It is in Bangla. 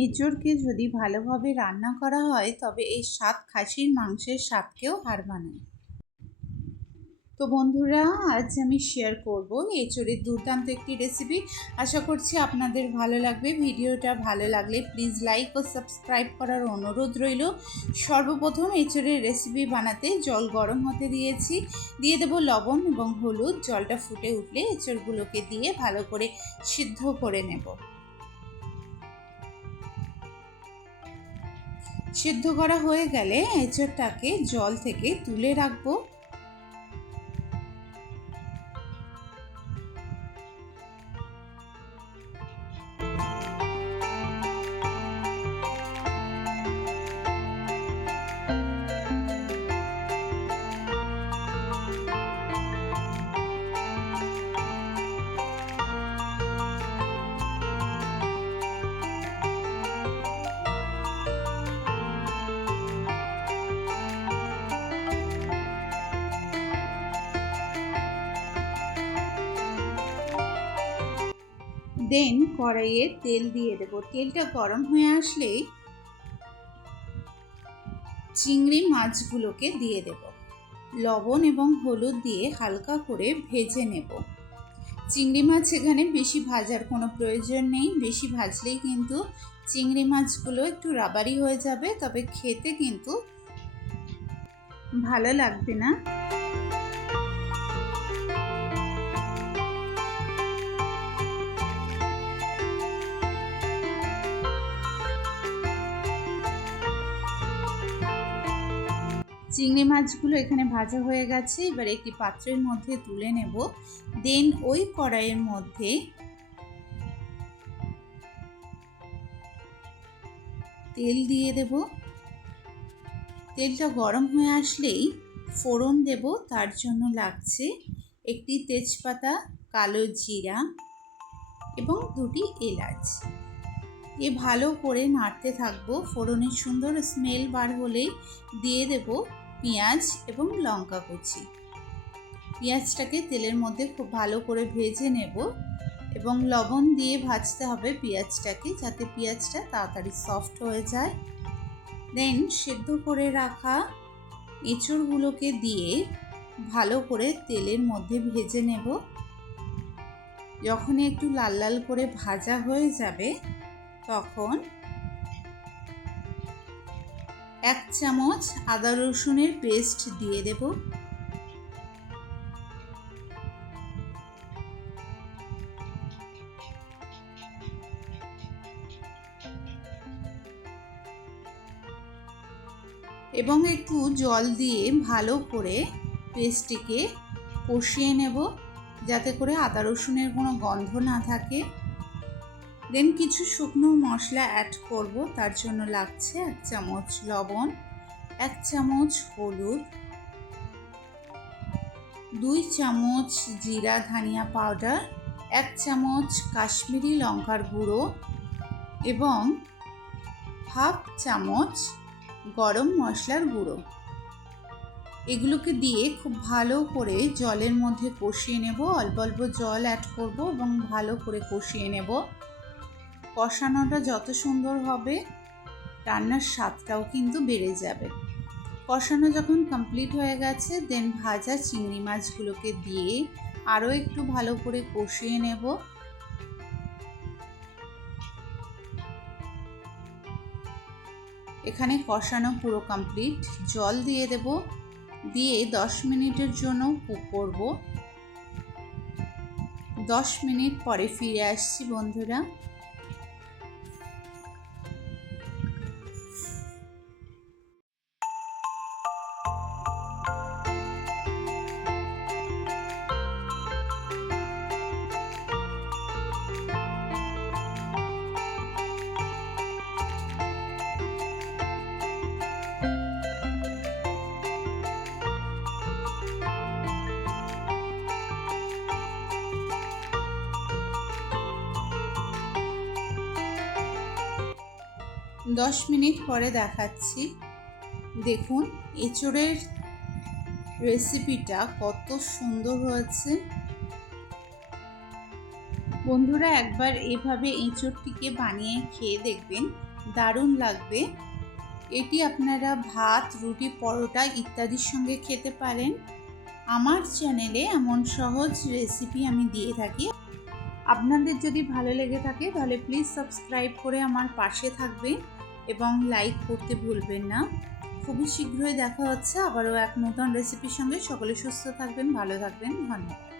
এঁচোড়কে যদি ভালোভাবে রান্না করা হয় তবে এই স্বাদ খাসির মাংসের স্বাদকেও হার মানায়। তো বন্ধুরা, আজ আমি শেয়ার করব এঁচোড়ের দুর্দান্ত একটি রেসিপি। আশা করছি আপনাদের ভালো লাগবে। ভিডিওটা ভালো লাগলে প্লিজ লাইক ও সাবস্ক্রাইব করার অনুরোধ রইল। সর্বপ্রথম এঁচোড়ের রেসিপি বানাতে জল গরম হতে দিয়েছি। দিয়ে দেব লবণ এবং হলুদ। জলটা ফুটে উঠলে এঁচোড়গুলোকে দিয়ে ভালো করে সিদ্ধ করে নেব। সিদ্ধ করা হয়ে গেলে এঁচোড়টাকে জল থেকে তুলে রাখবো। দেন কড়াইয়ে তেল দিয়ে দেবো। তেলটা গরম হয়ে আসলেই চিংড়ি মাছগুলোকে দিয়ে দেব। লবণ এবং হলুদ দিয়ে হালকা করে ভেজে নেব। চিংড়ি মাছ এখানে বেশি ভাজার কোনো প্রয়োজন নেই। বেশি ভাজলেই কিন্তু চিংড়ি মাছগুলো একটু রাবারি হয়ে যাবে, তবে খেতে কিন্তু ভালো লাগবে না। চিংড়ি মাছগুলো এখানে ভাজা হয়ে গেছে। এবার একটি পাত্রের মধ্যে তুলে নেব। দেন ওই কড়াইয়ের মধ্যে তেল দিয়ে দেব। তেলটা গরম হয়ে আসলেই ফোড়ন দেব। তার জন্য লাগছে একটি তেজপাতা, কালো জিরা এবং দুটি এলাচ। এ ভালো করে নাড়তে থাকবো। ফোড়নের সুন্দর স্মেল বার হলেই দিয়ে দেব পেঁয়াজ এবং লঙ্কা কুচি। পেঁয়াজটাকে তেলের মধ্যে খুব ভালো করে ভেজে নেব এবং লবণ দিয়ে ভাজতে হবে পেঁয়াজটাকে, যাতে পেঁয়াজটা তাড়াতাড়ি সফট হয়ে যায়। দেন সেদ্ধ করে রাখা এঁচোড়গুলোকে দিয়ে ভালো করে তেলের মধ্যে ভেজে নেব। যখন একটু লাল লাল করে ভাজা হয়ে যাবে তখন 1 চামচ আদা রসুনের পেস্ট দিয়ে দেব। এবং একটু জল দিয়ে ভালো করে পেস্টটিকে কষিয়ে নেব, যাতে করে আদা রসুনের কোনো গন্ধ না থাকে। দেন কিছু শুকনো মশলা অ্যাড করব। তার জন্য লাগছে 1 চামচ লবণ, 1 চামচ হলুদ, 2 চামচ জিরা ধনিয়া পাউডার, 1 চামচ কাশ্মীরি লঙ্কার গুঁড়ো এবং হাফ চামচ গরম মশলার গুঁড়ো। এগুলোকে দিয়ে খুব ভালো করে জলের মধ্যে কষিয়ে নেব। অল্প অল্প জল অ্যাড করব এবং ভালো করে কষিয়ে নেব। কষানোটা যত সুন্দর হবে রান্নার স্বাদটাও কিন্তু বেড়ে যাবে। কষানো যখন কমপ্লিট হয়ে গেছে দেন ভাজা চিংড়ি মাছগুলোকে দিয়ে আরও একটু ভালো করে কষিয়ে নেব। এখানে কষানো পুরো কমপ্লিট। জল দিয়ে দেব, দিয়ে 10 মিনিটের জন্য কুক করব। 10 মিনিট পরে ফিরে আসছি বন্ধুরা। দশ মিনিট পরে দেখাচ্ছি। দেখুন এঁচোড়ের রেসিপিটা কত সুন্দর হয়েছে। বন্ধুরা একবার এভাবে এঁচোড়টিকে বানিয়ে খেয়ে দেখবেন, দারুণ লাগবে। এটি আপনারা ভাত, রুটি, পরোটা ইত্যাদির সঙ্গে খেতে পারেন। আমার চ্যানেলে এমন সহজ রেসিপি আমি দিয়ে থাকি। আপনাদের যদি ভালো লেগে থাকে তাহলে প্লিজ সাবস্ক্রাইব করে আমার পাশে থাকবেন এবং লাইক করতে ভুলবেন না। খুবই শীঘ্রই দেখা হচ্ছে আবারও এক নতুন রেসিপির সঙ্গে। সকলে সুস্থ থাকবেন, ভালো থাকবেন, ধন্যবাদ।